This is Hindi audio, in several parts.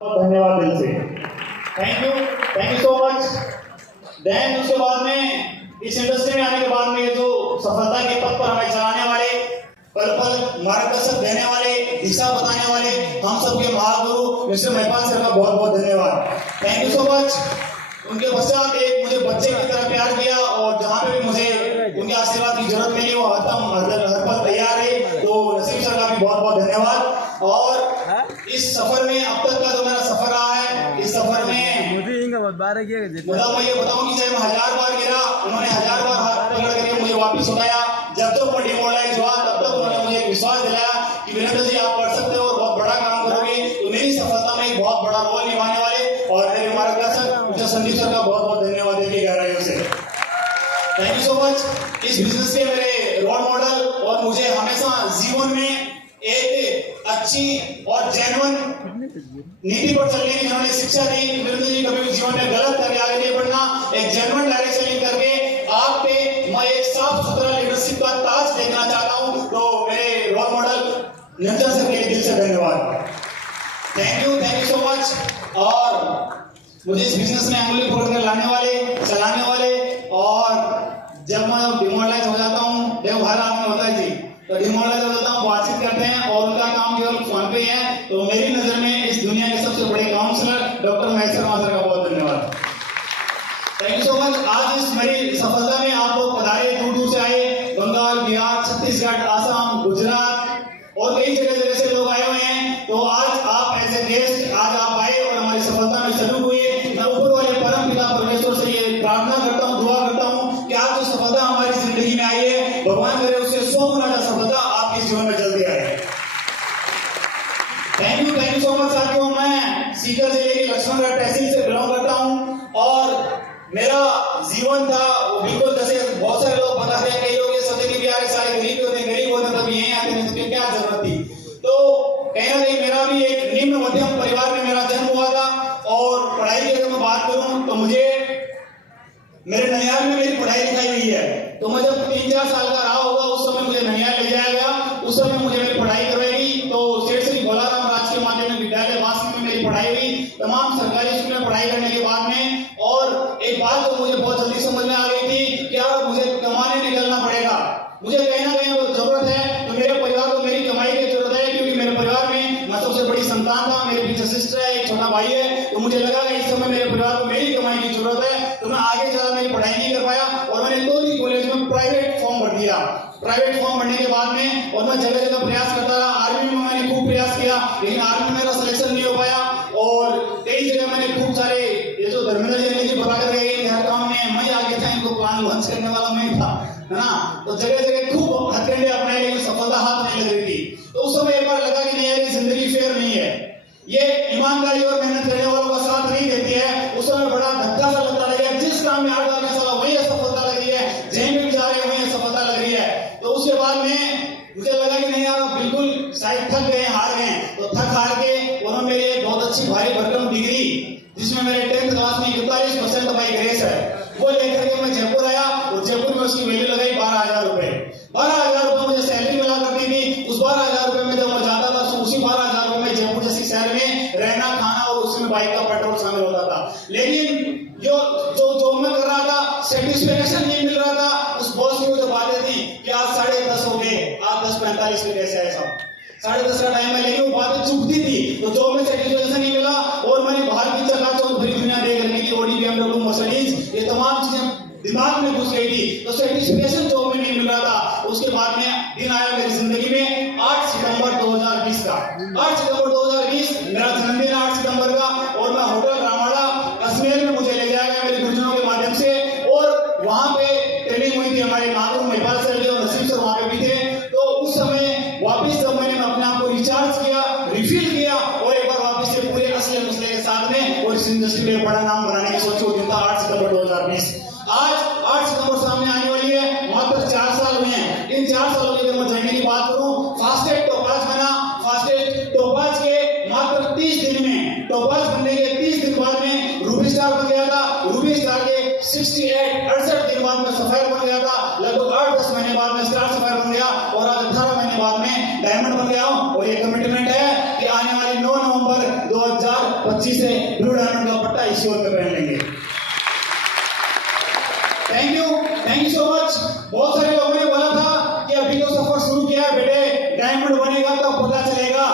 धन्यवाद दिल से। Thank you so much. Then उसके बाद में इस इंडस्ट्री में आने के बाद में ये जो सफलता के पथ पर हमें चलाने वाले, पल पल मार्गदर्शक देने वाले, दिशा बताने वाले हम सबके महागुरु मिस्टर महिपाल सर का बहुत बहुत धन्यवाद। Thank you so much. उनके पश्चात एक मुझे बच्चे की तरह प्यार किया और जहाँ पे भी मुझे उनके आशीर्वाद की जरूरत मिली वो हर पल तैयार है। तो नसीम सर का भी बहुत बहुत धन्यवाद। और इस सफर में अब तक का जो मेरा सफर रहा है, इस सफर में मुझे ये बताऊं कि चाहे मैं 1000 बार गिरा, उन्होंने 1000 बार हाथ पकड़ करके मुझे वापस उठाया। जब तक मैं डिमोरलाइज हुआ तब तक उन्होंने मुझे विश्वास दिलाया कि वीरेंद्र जी आप कर सकते हो और बहुत बड़ा काम करोगे। तो मेरी सफलता में एक बहुत बड़ा रोल निभाने वाले और मेरे मार्गदर्शक मिस्टर संदीप सर का बहुत बहुत धन्यवाद देने गहराइयों से। Thank you so much. इस बिजनेस के मेरे रोल मॉडल और मुझे हमेशा जीवन में एक अच्छी और जेन्युइन नीति पर चलने की जिन्होंने शिक्षा दी। वीरेंद्र जी कभी भी जीवन में गलत करके आगे नहीं बढ़ना, एक जेन्युइन डायरेक्शन लेकर के आप पे मैं एक साफ सुथरा लीडरशिप का ताज देखना चाहता हूं। तो मेरे रोल मॉडल निरंजन सर के दिल से धन्यवाद। Thank you so much. और मुझे इस बिजनेस में अंगुली पकड़ कर लाने वाले, चलाने वाले, और जब मैं डिमोरलाइज हो जाता हूँ, देखो हर आदमी होता है जी, तो डिमोरलाइज हो जाता हूँ, बातचीत करते हैं और उनका काम केवल फोन पे है। तो मेरी नजर में इस दुनिया के सबसे बड़े counsellor doctor Mahesh Sharma sir का बहुत धन्यवाद। Thank you so much. आज इस मेरी सफलता में आप लोग पधारे, दूर दूर से आए, बंगाल, बिहार, छत्तीसगढ़, आसाम, गुजरात और कई जगह से लोग आए हुए हैं। तो आज आप एज ए गेस्ट आज आप आए और हमारी सफलता में शामिल हुए। मैं ऊपर वाले परम पिता परमेश्वर से ये प्रार्थना करता हूँ, दुआ करता हूँ कि आज जो सफलता हमारी जिंदगी में आई है, भगवान करे उससे 100 गुना सफलता आपके जीवन में जल्दी आए। थैंक यू सो मच साथियों। मैं सीकर जिले के लक्ष्मणगढ़ तहसील से बिलोंग करता हूँ और मेरा जीवन था वो बिल्कुल जैसे बहुत सारे लोग बताते हैं, कई लोग ये सोचते कि यार सारे गरीब होते हैं तब यहीं आते हैं, तो क्या जरूरत थी। तो कहीं ना कहीं मेरा भी एक निम्न मध्यम परिवार में मेरा जन्म हुआ था। और पढ़ाई की अगर मैं बात करूं तो मुझे मेरे ननिहाल में मेरी पढ़ाई लिखाई हुई है। तो मैं जब 3-4 साल का रहा होगा उस समय मुझे ननिहाल ले जाया गया, उस समय मुझे मेरी पढ़ाई करवाई। तो सेठ श्री भोलाराम राजकीय माध्यमिक विद्यालय वासी में मेरी पढ़ाई हुई, तमाम सरकारी स्कूल में पढ़ाई करने के बाद में। और एक बात तो मुझे बहुत जल्दी समझ में आ गई थी कि यार मुझे कमाने निकलना पड़ेगा, मुझे कहीं ना कहीं जरूरत है। तो मेरे परिवार को मेरी कमाई की जरूरत है, क्योंकि मेरे परिवार में मैं सबसे बड़ी संतान था, मेरे पीछे सिस्टर है, एक छोटा भाई है। तो मुझे लगा कि इस समय मेरे परिवार को मेरी कमाई की जरूरत है। तो मैं आगे ज्यादा मेरी पढ़ाई नहीं कर पाया और मैंने टोली कॉलेज में प्राइवेट फॉर्म भर दिया। प्राइवेट फॉर्म भरने के बाद में और मैं जगह जगह प्रयास करता रहा। आर्मी में मैंने खूब प्रयास किया, लेकिन आर्मी में मेरा सिलेक्शन नहीं हो पाया। और कई जगह मैंने खूब सारे ये जो धर्मेंद्र जी बता कर गए हर काम में मैं आगे था, इनको प्लान लॉन्च करने वाला मैं था, है ना। तो जगह जगह खूब हथकंडे अपनाए, लेकिन सफलता हाथ नहीं लग रही थी। तो उस समय एक बार लगा कि नहीं यार जिंदगी फेयर नहीं है, ये ईमानदारी और मेहनत करने वालों का साथ नहीं देती है। उस समय बड़ा धक्का सा लगता लगा, जिस काम में 8 साल साला वही सफलता लग रही है, जहीं भी जा रहे वही सफलता लग रही है। तो उसके बाद में मुझे लगा कि नहीं यार बिल्कुल शायद थक गए, हार गए। तो थक हार के उन्होंने मेरी एक बहुत अच्छी भारी भरकम डिग्री, जिसमें मेरे 10th क्लास में 41% बाई ग्रेस है, वो लेकर के मैं जयपुर आया। और जयपुर में उसकी वैल्यू लगाई 12,000 रुपए। 12,000 रुपए मुझे सैलरी मिला करती थी। उस 12,000 रुपए में जब मैं जाता था तो उसी 12,000 रुपए में जयपुर जैसी शहर में रहना, खाना और उसमें बाइक का पेट्रोल शामिल होता था। लेकिन जो मैं कर रहा था सेटिस्फेक्शन नहीं मिल रहा था। उस बॉस की जो बातें थी कि आज 10:30 हो गए, आप 10:45 पे कैसे आए साहब, 10:30 का टाइम है, लेकिन वो बातें चुभती थी। तो जो में सेटिस्फेक्शन नहीं मिला और मैंने बाहर की चकाचौंध भरी दुनिया देख करने की ऑडी, BMW, मर्सिडीज, ये तमाम चीजें दिमाग में घुस गई थी। तो सेटिस्फेक्शन जॉब में नहीं मिल रहा था। उसके बाद में दिन आया मेरी जिंदगी में 8 सितंबर 2020 का। 8 सितंबर 2020 मेरा जन्मदिन 8 सितंबर का। और मैं होटल रामाडा कश्मीर में मुझे ले जाया गया मेरे गुरुजनों के माध्यम से। और वहां पे ट्रेनिंग हुई थी हमारे महागुरु महिपाल सर जी और नसीम सर वहां पे भी थे। तो उस समय वापिस जब मैंने अपने आप को रिचार्ज किया, रिफिल किया और एक बार वापिस से पूरे असली मसले के साथ में और इस इंडस्ट्री में बड़ा नाम बनाने की सोची होती था। 8 सितंबर 2020 आज 8 सितंबर सामने आने वाली है। मात्र 4 साल हुए हैं। इन 4 सालों की अगर मैं जर्नी की बात करूं, फास्टेस्ट टोपाज बना। फास्टेस्ट टोपाज के मात्र 30 दिन में, टोपाज बनने के 30 दिन बाद में रूबी स्टार बन गया था। रूबी स्टार के 68 दिन बाद में सफायर बन गया था। लगभग 8-10 महीने बाद में स्टार सफायर बन गया और आज 18 महीने बाद में डायमंड बन गया हूं। और ये कमिटमेंट है कि आने वाली 9 नवंबर 2025 2025 से ब्लू डायमंड का पट्टा इसी ओर पे पहन लेंगे। Thank you so much. बहुत सारे लोगों ने बोला था कि अभी तो सफर शुरू किया है बेटे, डायमंड बनेगा तो पता चलेगा।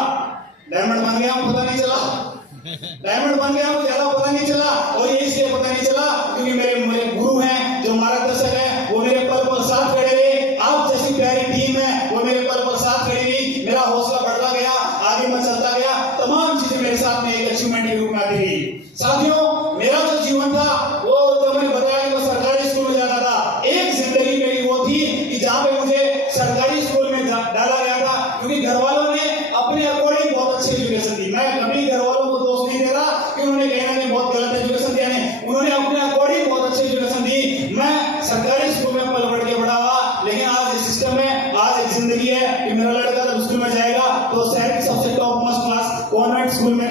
डायमंड बन गया पता नहीं चला, डायमंड बन गया ज्यादा पता नहीं चला। और ये इसलिए पता नहीं चला क्योंकि मेरे गुरु हैं, जो मार्गदर्शक है, वो मेरे पल पल साथ खड़े रहे। आप जैसी प्यारी टीम है वो मेरे पल पल साथ खड़ी रही। मेरा हौसला बढ़ता गया, आगे मैं चलता गया, तमाम चीजें मेरे साथ में एक अचीवमेंट के रूप में आती रही। साथियों, मेरा जो जीवन था वो जो मैंने बताया कि मैं सरकारी स्कूल में जाता था। एक जिंदगी मेरी वो थी कि जहाँ पे मुझे सरकारी स्कूल में डाला गया था, क्योंकि घर वालों ने अपने अकॉर्डिंग बहुत अच्छी एजुकेशन दी। मैं कभी घर वालों को दोष नहीं दे रहा कि उन्होंने कहीं ना बहुत गलत एजुकेशन दिया है, उन्होंने अपने अकॉर्डिंग बहुत अच्छी एजुकेशन दी। मैं सरकारी स्कूल में पल बढ़ के बड़ा हुआ, लेकिन आज इस सिस्टम में आज एक जिंदगी है कि मेरा लड़का जब स्कूल में जाएगा तो शहर की सबसे top most class convent school में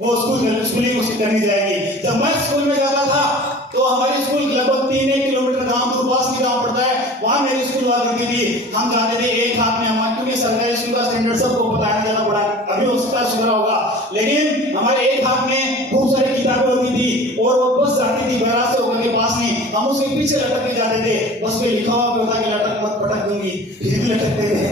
वो स्कूलिंग उसकी करनी जाएगी। जब मैं स्कूल में जाता था तो हमारी स्कूल लगभग 3 किलोमीटर गांव दूरपास की गांव पड़ता है, वहां मेरी स्कूल हुआ करती थी। हम जाते थे एक हाथ में, हमारे क्योंकि सरकारी स्कूल का स्टैंडर्ड सबको पता है, ज्यादा बड़ा अभी उसका शुक्र होगा, लेकिन हमारे एक हाथ में खूब सारी किताबें होती थी और वो बस जाती थी बैराज से होकर के पास में, हम उसके पीछे लटक के जाते थे। बस पे लिखा हुआ होता कि लटक मत पटक दूंगी, फिर भी लटकते थे।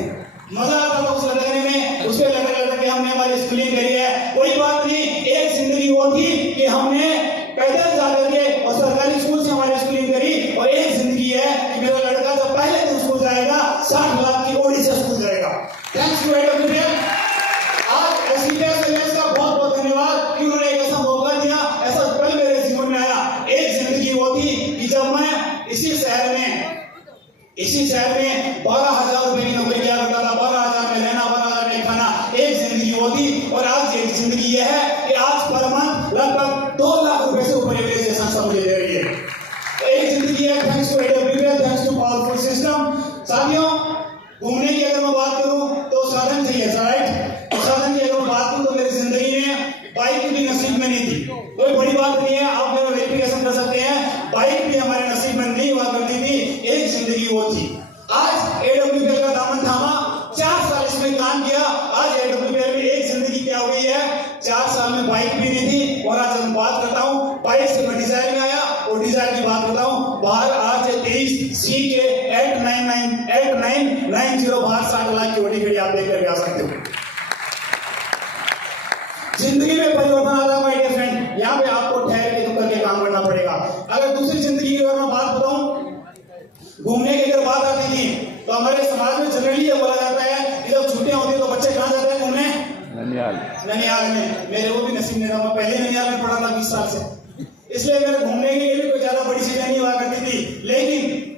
मजा आता था उस लटकने में, उस पे लटक लटक के हमने हमारी स्कूलिंग करी है। कोई बात नहीं, एक जिंदगी वो थी कि हमने पैदल जा करके और सरकारी स्कूल से हमारी स्कूलिंग करी, और एक जिंदगी है कि मेरा लड़का जब पहले दिन स्कूल जाएगा 60 लाख की ओडी से स्कूल जाएगा। Thanks to AWPL. आज एसपीएस का बहुत बहुत धन्यवाद कि उन्होंने एक ऐसा मौका दिया, ऐसा पल मेरे जीवन में आया। एक जिंदगी वो थी कि जब मैं इसी शहर में 12,000 रुपए की नौकरी किया करता था, 12,000 में रहना, 12,000 में खाना, एक जिंदगी वो थी। और आज ये जिंदगी ये है कि आज पर मंथ लगभग 2 लाख रुपए से ऊपर ये संस्था मुझे दे रही है। एक जिंदगी है thanks to AWPL, thanks to powerful system. साथियों, घूमने की अगर मैं बात करूं तो साधन चाहिए, राइट? तो साधन की अगर मैं बात करूं तो मेरी जिंदगी में बाइक भी नसीब में नहीं थी। कोई बड़ी बात नहीं है, आप मेरा वेरिफिकेशन कर सकते हैं, बाइक भी हमारे नसीब में नहीं हुआ करती थी। एक जिंदगी वो थी। आज एडब्ल्यूपीएल का दामन थामा, 4 साल इसमें काम किया। आज एडब्ल्यूपीएल में एक जिंदगी क्या हुई है, 4 साल में बाइक भी नहीं थी। और आज मैं बात करता हूँ बाइक से मैं डिजायर में आया, और डिजायर की बात करता हूँ बाहर आज 23 CK 8990 बाहर 60 लाख की बड़ी गाड़ी आप देख करके आ सकते हो। जिंदगी में परिवर्तन आता है माय डियर फ्रेंड, यहाँ पे आपको ठहर के करके काम करना पड़ेगा। अगर दूसरी जिंदगी की अगर मैं बात बताऊं, घूमने की अगर बात आती थी तो हमारे समाज में जनरली ये बोला जाता है कि जब छुट्टियां होती है तो बच्चे कहाँ जाते हैं घूमने? ननिहाल में। मेरे वो भी नसीब नहीं था, मैं पहले ननिहाल में पढ़ा था 20 साल से, इसलिए मेरे घूमने के लिए भी कोई ज्यादा बड़ी चीजें नहीं हुआ करती थी।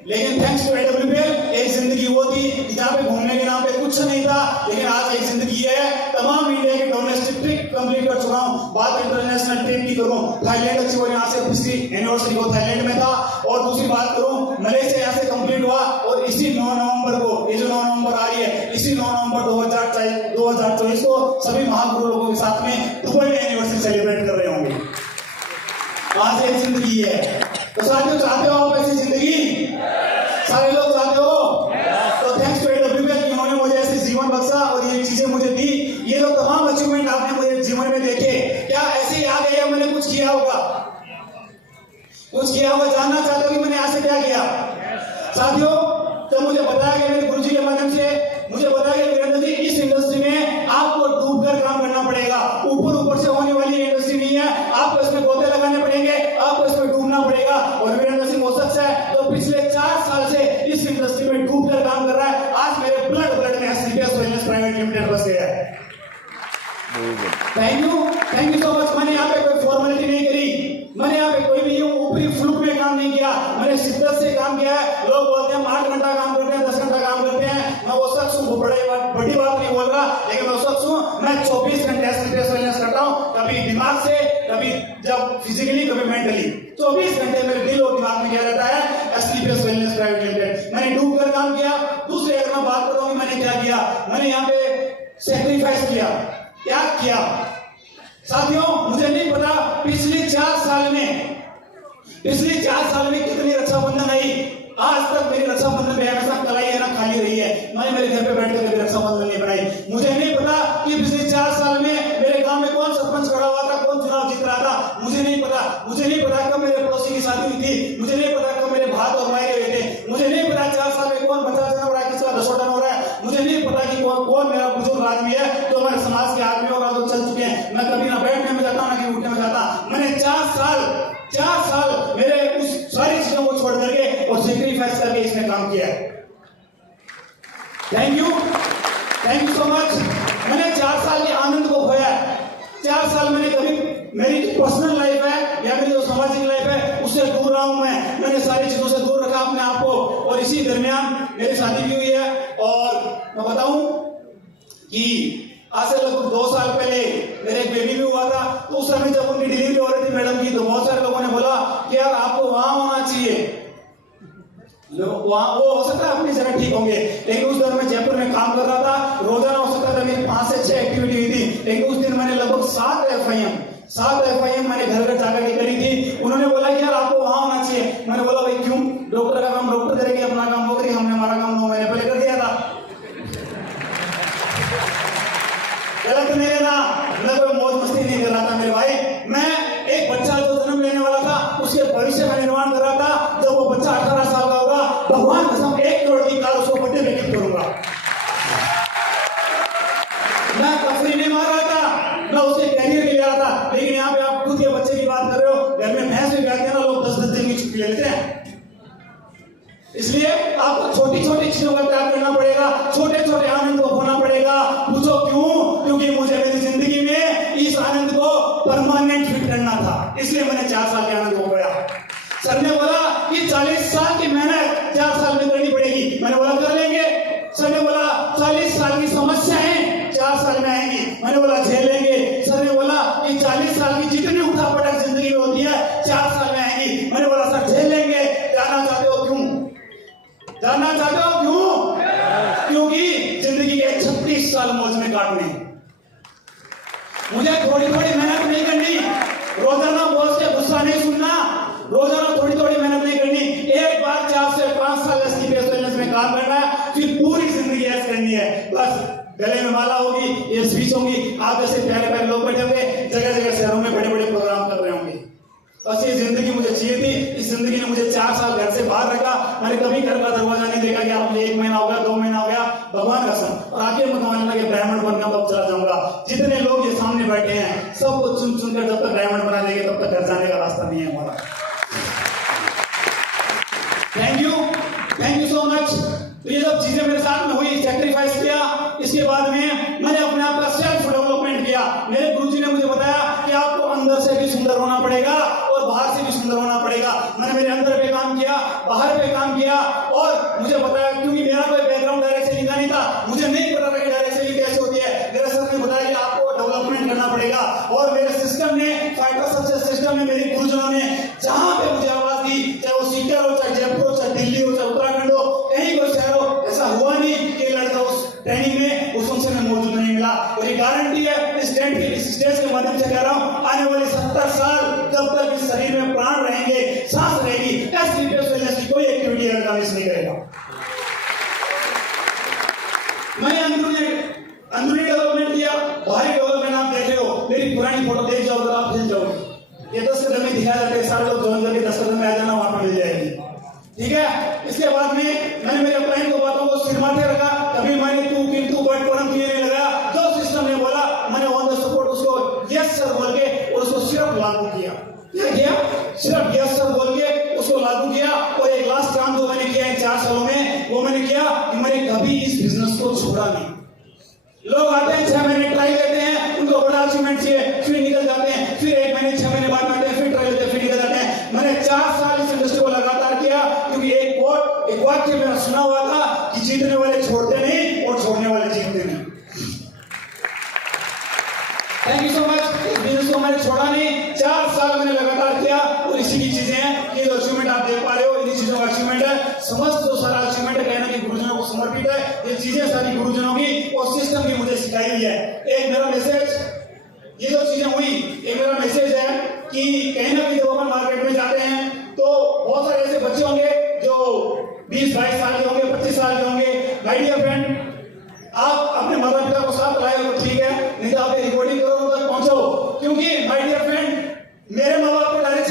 लेकिन थैंक्स टू एडब्ल्यूपीएल एक जिंदगी वो थी जहाँ पे घूमने के नाम पे कुछ नहीं था, लेकिन आज एक जिंदगी है। तमाम इंडिया की डोमेस्टिक ट्रिप कंप्लीट कर चुका हूँ। बात इंटरनेशनल ट्रिप की करूँ, थाईलैंड अच्छी हुई, यहाँ से पिछली एनिवर्सरी को थाईलैंड में था। और दूसरी बात करूँ, मलेशिया यहाँ से कंप्लीट हुआ, और इसी 9 नवंबर को, ये जो 9 नवंबर आ रही है, इसी 9 नवंबर 2024 को सभी महागुरु लोगों के साथ में दुबई में एनिवर्सरी सेलिब्रेट कर रहे होंगे। आज एक जिंदगी है। तो साथियों, चाहते हो आप ऐसी जिंदगी? सारे लोग चाहते हो? तो थैंक्स टू एडब्ल्यूपीएल कि उन्होंने मुझे ऐसे जीवन बख्शा और ये चीजें मुझे दी। ये जो तमाम अचीवमेंट आपने मुझे जीवन में देखे, क्या ऐसे ही आ गए? मैंने कुछ किया होगा, जानना चाहते हो कि मैंने आज से क्या किया? साथियों, जब मुझे बताया गया मेरे गुरुजी के माध्यम से, मुझे बताया गया वीरेंद्र जी इस इंडस्ट्री में आपको डूबकर काम करना पड़ेगा, ऊपर से होने वाली इंडस्ट्री नहीं है, आपको इसमें गोते लगाने पड़ेंगे, आपको इसमें डूबना पड़ेगा। और वीरेंद्र सिंह वो शख्स है जो पिछले 4 साल से इस इंडस्ट्री में डूबकर काम कर रहा है। आज मेरे ब्लड में एसपीएस वेलनेस प्राइवेट लिमिटेड बस गया है। Thank you so much. मैंने यहाँ पे कोई फॉर्मेलिटी नहीं करी, मैंने यहाँ पे कोई भी ऊपरी फ्लूक में काम नहीं किया, मैंने शिद्दत से काम किया है। लोग बोलते हैं हम 8 घंटा काम करते हैं, 10 घंटा काम करते हैं, मैं वो शख्स हूँ, बड़ी बात नहीं बोल रहा, लेकिन मैं वो शख्स हूँ, मैं 24 घंटे एसपीएस वेलनेस करता हूँ, कभी दिमाग से, कभी जब फिजिकली, कभी मेंटली। 24 घंटे मेरे दिल और दिमाग में क्या रहता है? SPS wellness private limited. मैंने डूब कर काम किया। दूसरे अगर मैं बात करूँ मैंने क्या किया, मैंने यहाँ पे सेक्रीफाइस किया। क्या किया साथियों? मुझे नहीं पता पिछले 4 साल में कितनी रक्षाबंधन आई। आज तक मेरी रक्षाबंधन में हमेशा कलाई है ना खाली रही है, मैंने मेरे घर पे बैठ कर कभी रक्षाबंधन नहीं बनाई। मुझे नहीं पता कि पिछले 4 साल में मेरे गांव में कौन सरपंच खड़ा हुआ था, कौन चुनाव मुझे नहीं पता कब मेरे पड़ोसी की शादी हुई थी, मुझे नहीं पता कब मेरे भात और मायके हुए थे, मुझे नहीं पता 4 साल में कौन बच्चा जन्म रहा है, किसका दसोटन हो रहा है, मुझे नहीं पता कि कौन मेरा बुजुर्ग आदमी है जो हमारे समाज के आदमी और आदमी चल चुके हैं। मैं कभी ना बैठने में जाता ना कहीं उठने में जाता। मैंने 4 साल मेरे उस सारी चीजों को छोड़ करके और सेक्रीफाइस करके इसमें काम किया है। Thank you so much. मैंने 4 साल के आनंद को खोया। 4 साल मैंने कभी मेरी पर्सनल लाइफ है या मेरी जो सामाजिक लाइफ है उससे दूर रहा हूं। मैंने सारी चीजों से दूर रखा अपने आप को, और इसी दरमियान मेरी शादी भी हुई है। और मैं बताऊं कि आज से लगभग 2 साल पहले मेरे एक बेबी भी हुआ था। तो उस समय जब उनकी डिलीवरी हो रही थी मैडम की, तो बहुत सारे लोगों ने बोला कि यार आपको वहां होना चाहिए, वहां वो हो सकता है अपनी जगह ठीक होंगे, लेकिन उस दौरान मैं जयपुर में काम कर रहा था। रोजाना हो सकता था मेरी 5 से 6 एक्टिविटी हुई थी, लेकिन उस दिन मैंने लगभग 7 एफआईएम मैंने घर घर जाकर के करी थी। उन्होंने बोला कि यार आपको वहां होना चाहिए। मैंने बोला भाई क्यों? डॉक्टर का काम डॉक्टर करेंगे, अपना काम वो करेंगे, हमने हमारा काम 9 महीने पहले कर दिया था। गलत नहीं लेना, मैं कोई मौज मस्ती नहीं कर रहा था मेरे भाई। मैं एक बच्चा जो जन्म लेने वाला था उसके भविष्य का निर्माण कर रहा था। जब वो बच्चा 18 साल का होगा, भगवान कसम 1 करोड़ की कार उसको बर्थडे में गिफ्ट करूंगा। मैं तफरी नहीं मार रहा था, मैं उसके कैरियर के लिए आ रहा था। लेकिन यहाँ पे आप खुद के बच्चे की बात कर रहे हो, घर में भैंस भी बैठते हैं ना, लोग 10-10 दिन की छुट्टी ले लेते हैं। इसलिए आपको छोटी छोटी चीजों का त्याग करना पड़ेगा, छोटे छोटे आनंद को खोना पड़ेगा। पूछो क्यों? क्योंकि मुझे मेरी जिंदगी में इस आनंद को परमानेंट फिट करना था, इसलिए मैंने 4 साल के आनंद को खोया। सर ने बोला कि 40 साल की मेहनत 4 साल में करनी पड़ेगी। मैंने बोला कर लेंगे। सर ने बोला 40 साल की समस्याएं 4 साल में आएंगी। मैंने बोला झेल लेंगे। सर ने बोला कि 40 साल की जितनी उठापटक जिंदगी में होती है 4 साल में आएंगी। मैंने बोला सर झेल लेंगे। जानना चाहते हो क्यों? जानना चाहते हो क्यों? क्योंकि जिंदगी के 36 साल मौज में काटने, मुझे थोड़ी थोड़ी मेहनत नहीं करनी, रोजाना बॉस से गुस्सा नहीं सुनना, रोजाना थोड़ी थोड़ी मेहनत नहीं करनी। एक बार 4 से 5 साल एसटीपीएस में काम करना है, फिर पूरी जिंदगी ऐसे करनी है। बस गले में माला होगी, ये स्पीच होंगी, आप जैसे प्यारे प्यारे लोग बैठे होंगे, जगह जगह शहरों में बड़े बड़े प्रोग्राम कर रहे होंगे। बस ये जिंदगी मुझे चाहिए थी। इस जिंदगी ने मुझे 4 साल घर से बाहर रखा। मैंने कभी घर का दरवाजा नहीं देखा कि आप 1 महीना हो गया, 2 महीना हो गया, भगवान कसम। और आगे मत मानना कि ब्राह्मण बनना कब चला जाऊंगा। जितने लोग ये सामने बैठे हैं सबको चुन चुन कर जब तक ब्राह्मण बना देंगे तब तक घर जाने का रास्ता नहीं है हमारा। Thank you so much. तो ये सब चीजें मेरे साथ में हुई, सैक्रिफाइस किया। इसके बाद में मैंने अपने आप का सेल्फ डेवलपमेंट किया। मेरे गुरुजी ने मुझे बताया कि आपको अंदर से भी सुंदर होना पड़ेगा और बाहर से भी सुंदर होना पड़ेगा। मैंने मेरे अंदर पे काम किया, बाहर पे काम किया, और मुझे बताया, क्योंकि मेरा कोई बैकग्राउंड डायरेक्ट सेलिंग का नहीं था, मुझे नहीं पता था कि डायरेक्ट सेलिंग कैसे होती है। मेरे सर ने बताया कि आपको डेवलपमेंट करना पड़ेगा। और मेरे सिस्टम ने, फाइटर सक्सेस सिस्टम ने, मेरे गुरुजनों ने जहां पे मुझे आवाज दी, चाहे वो सीकर हो, चाहे जयपुर हो, चाहे दिल्ली हो, चाहे उत्तराखंड हो, कहीं कोई शहर हो, ऐसा हुआ नहीं कि लड़का उस ट्रेनिंग में उस फंक्शन में मौजूद नहीं मिला। और ये गारंटी है इस स्टेज के माध्यम से कह रहा हूं, आने वाले 70 साल जब तक इस शरीर में प्राण रहेंगे, सांस रहेगी, एसटीपीएस की कोई एक्टिविटी लड़का मिस नहीं करेगा। मैंने अंदरूनी डेवलपमेंट किया, बाहरी डेवलपमेंट आप देख रहे हो। मेरी पुरानी फोटो देख जाओ तो आप हिल जाओगे। ये 10 कदम में दिखाया जाता है, सारे लोग ज्वाइन करके 10 कदम में आ जाना, वहां पर मिल जाएगी। ठीक है। इसके बाद में मैंने मेरे अपलाइन को बातों को सिर माथे रखा। कभी मैंने तू किंतु बट परम किए नहीं लगाया। जो सिस्टम ने बोला मैंने ऑन द सपोर्ट उसको यस सर बोल के और उसको सिर्फ लागू किया। क्या किया? सिर्फ यस सर बोल के उसको लागू किया। और एक लास्ट काम जो मैंने किया इन 4 सालों में, वो मैंने किया कि मैंने कभी इस बिजनेस को छोड़ा नहीं। लोग आते हैं 6 महीने ट्राई लेते हैं, उनको बड़ा अचीवमेंट चाहिए, फिर निकल जाते हैं, फिर 1 महीने 6 महीने बाद आते हैं, फिर ट्राई लेते हैं, फिर निकल जाते हैं। मैंने 4 साल इस इंडस्ट्री को लगातार किया, क्योंकि एक वाक्य मैंने सुना हुआ था कि जीतने वाले छोड़ते नहीं और छोड़ने वाले जीतते नहीं। Thank you so much. इस बिजनेस को मैंने छोड़ा नहीं, 4 साल मैंने लगातार किया। और इसी की चीजें हैं, ये जो अचीवमेंट आप देख पा रहे हो, इन्हीं चीजों का अचीवमेंट है। समस्त जो सारा अचीवमेंट है कहना कि गुरुजनों को समर्पित है। ये चीजें सारी गुरुजनों की और सिस्टम की मुझे सिखाई हुई है। एक मेरा मैसेज, ये जो चीजें हुई, एक मेरा मैसेज है कि कहीं ना कहीं जब अपन मार्केट में जाते हैं तो बहुत सारे ऐसे बच्चे होंगे जो 20-22 साल के होंगे, 25 साल के होंगे। माय डियर फ्रेंड, आप अपने माता पिता को साथ लाए हो तो ठीक है, नहीं तो आप रिकॉर्डिंग करो, उन तक पहुंचो। क्योंकि माय डियर फ्रेंड, मेरे माँ बाप को डायरेक्ट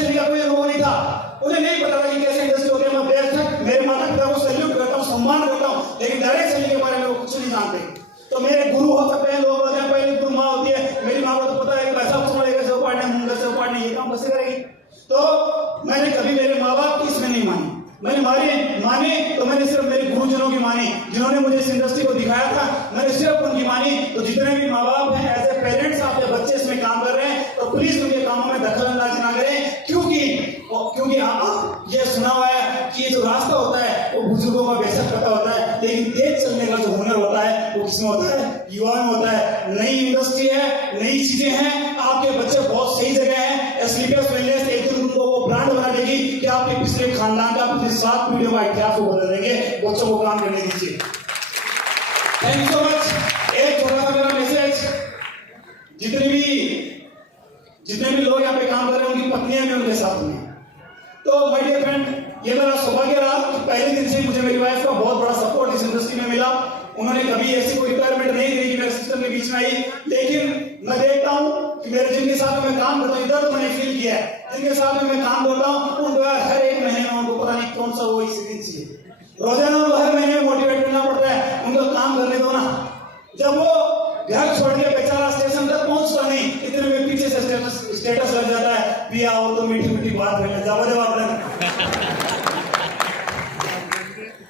मैंने कभी मेरे माँ बाप की इसमें नहीं मानी, मैंने माने तो मैंने सिर्फ मेरे गुरुजनों की मानी, जिन्होंने मुझे इस इंडस्ट्री को दिखाया था, मैंने सिर्फ उनकी मानी। तो जितने भी माँ बाप हैं, एज ए पेरेंट्स आपके बच्चे इसमें काम कर रहे हैं, तो प्लीज उनके कामों में दखल अंदाजी ना करें, क्योंकि आप ये सुना हुआ है कि ये जो रास्ता होता है वो बुजुर्गों का बेशक पता होता है, लेकिन तेज चलने का जो हुनर होता है वो किसमें होता है? युवा में होता है। नई इंडस्ट्री है, नई चीजें हैं, आपके बच्चे बहुत सही जगह है। स्लीपर्स वेलनेस एक दिन उनको वो ब्रांड बना देगी कि आपके पिछले खानदान का, पिछले 7 पीढ़ियों का इतिहास को बदल देंगे। बच्चों को काम करने दीजिए। Thank you so much. एक छोटा सा मेरा मैसेज, जितने भी लोग यहाँ पे काम कर रहे हैं, उनकी पत्नियां भी उनके साथ में। तो माय डियर फ्रेंड, ये मेरा सौभाग्य रहा कि पहले दिन से मुझे मेरी वाइफ का बहुत बड़ा सपोर्ट इस इंडस्ट्री में मिला। उन्होंने कभी ऐसी कोई रिक्वायरमेंट नहीं दी कि मेरे सिस्टम के बीच में आई, लेकिन मैं देखता हूँ कि मेरे जिनके साथ मैं काम करता हूँ, इधर तो मैंने फील किया है, जिनके साथ मैं काम करता हूँ उनको हर एक महीने में उनको पता नहीं कौन सा वो एक्सपीरियंस चाहिए, रोजाना उनको हर महीने में मोटिवेट करना पड़ता है, उनको काम करने दो ना। जब वो घर छोड़ के बेचारा स्टेशन तक पहुंचता नहीं, इतने में पीछे से स्टेटस लग जाता है, पिया और तो मीठी मीठी बात करने जवाब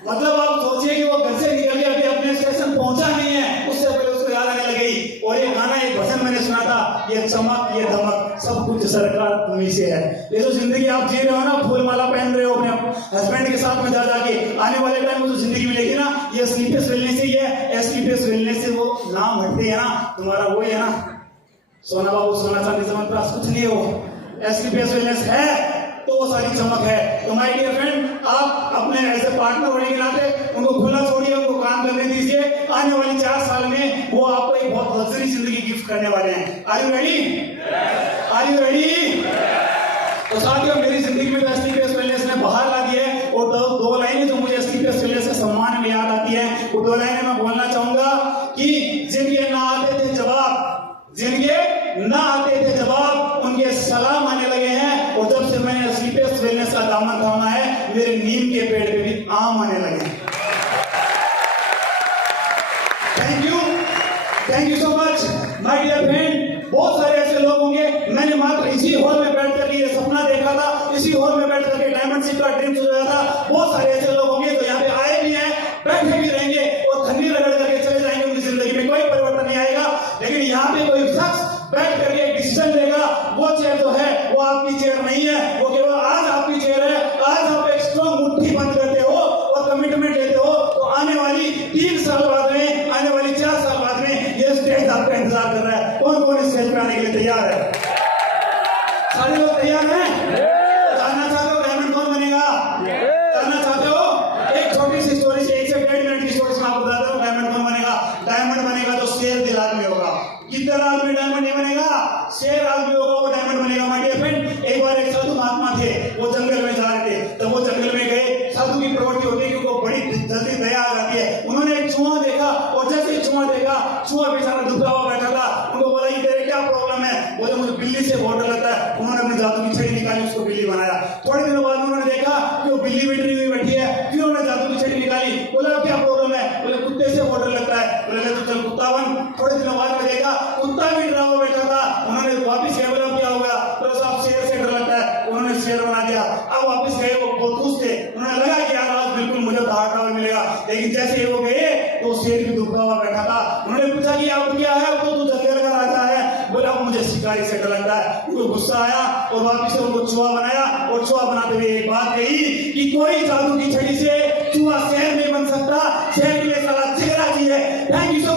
मतलब आप सोचिए कि वो घर से निकल के अभी अपने स्टेशन पहुंचा नहीं है, उससे पहले उसको याद आने लगी। और ये गाना, एक भजन मैंने सुना था, ये चमक ये धमक सब कुछ सरकार तुम्हीं से है। ये जो जिंदगी आप जी रहे हो ना, फूल माला पहन रहे हो अपने हस्बैंड के साथ में जा जाके, आने वाले टाइम में जो जिंदगी मिलेगी ना, ये स्लीपर्स वेलनेस से ही है। स्लीपर्स वेलनेस से वो नाम हटते है ना, तुम्हारा वही है ना, सोना बाबू सोना चांदी समझ पास कुछ नहीं है, वो स्लीपर्स वेलनेस है तो वो सारी चमक है। तो माय डियर फ्रेंड, आप अपने ऐसे पार्टनर होने के नाते उनको खुला छोड़िए, उनको काम करने दीजिए। आने वाली 4 साल में वो आपको एक बहुत लग्जरी जिंदगी गिफ्ट करने वाले हैं। Are you ready? Are you ready? तो साथियों, मेरी जिंदगी में स्लीपर्स वेलनेस ने बाहर ला दिया है, और 2 लाइनें जो मुझे स्लीपर्स वेलनेस के सम्मान में याद आती है, वो 2 लाइनें मैं बोलना चाहूंगा कि जिनके ना आते थे जवाब, उनके सलाम आने लगे हैं। और जब से मैंने स्लीपर्स वेलनेस का दामन थामा है, मेरे नीम के पेड़ पे भी आम आने लगे हैं। Thank you so much my dear friend. बहुत सारे ऐसे लोग होंगे, मैंने मात्र इसी हॉल में बैठ कर ये सपना देखा था, इसी हॉल में बैठ करके डायमंड शिप का ड्रीम सोचा था। बहुत सारे ऐसे लोग होंगे तो यहाँ पे आए भी हैं, बैठे भी रहेंगे और खन्नी रगड़ करके चले जाएंगे, उनकी जिंदगी में कोई परिवर्तन नहीं आएगा। लेकिन यहाँ पे कोई शख्स बैठ करके एक डिसीजन लेगा, वो चेयर जो है वो आपकी चेयर नहीं है, वो केवल आज आपकी चेयर है। आज आप एक स्ट्रॉन्ग मुट्ठी बंद करते हो और कमिटमेंट लेते हो, तो आने वाली 3 साल बाद में, आने वाली 4 साल बाद में ये स्टेज आपका इंतजार कर रहा है। कौन कौन इस स्टेज पे आने के लिए तैयार है? सारे लोग तैयार हैं? जानना चाहते हो डायमंड कौन बनेगा? जानना चाहते हो? एक छोटी सी स्टोरी से 1 से 1.5 मिनट की स्टोरी से मैं आपको बताता हूँ डायमंड कौन बनेगा। डायमंड बनेगा तो शेर दिल आदमी होगा। कितना आदमी डायमंड नहीं बनेगा? शेर आदमी होगा, वो डायमंड बनेगा। माय डियर फ्रेंड, एक बार एक साधु महात्मा थे, वो जंगल में जा रहे थे। तब वो जंगल में गए, साधु की प्रवृत्ति होती है कि उनको बड़ी जल्दी दया आ जाती है। उन्होंने एक चूहा देखा, और जैसे ही चूहा देखा, चूहा बेचारा दुबका हुआ बैठा था। उनको बोला कि तेरे क्या प्रॉब्लम है? बोले मुझे बिल्ली से बहुत डर लगता है। उन्होंने अपनी जादू की छड़ी निकाली, उसको बिल्ली बनाया। थोड़े दिनों बाद उन्होंने देखा कि वो बिल्ली बैठी हुई बैठी है, फिर उन्होंने जादू की छड़ी निकाली। बोला क्या प्रॉब्लम है? बोले कुत्ते से बहुत डर लगता है। बोले तो चल कुत्ता बन। थोड़े दिनों बाद में देखा कुत्ता भी डरा हुआ बैठा था। उन्होंने वापिस गए, बोला क्या होगा? तो साहब शेर से डर लगता है। उन्होंने शेर बना दिया। अब वापिस गए, वो बहुत खुश थे। उन्होंने लगा कि यार आज बिल्कुल मुझे दहाड़ा मिलेगा। लेकिन जैसे वो गए तो शेर भी दुबका हुआ बैठा था। उन्होंने पूछा कि अब क्या है? तो तू जंगल का राजा है। बोला अब मुझे शिकारी से डर लगता है। उनको गुस्सा आया और वापिस से उनको चूहा बनाया, और चूहा बनाते हुए एक बात कही कि कोई जादू की छड़ी से चूहा शेर नहीं बन सकता, शेर के लिए साला चेहरा चाहिए। Thank you so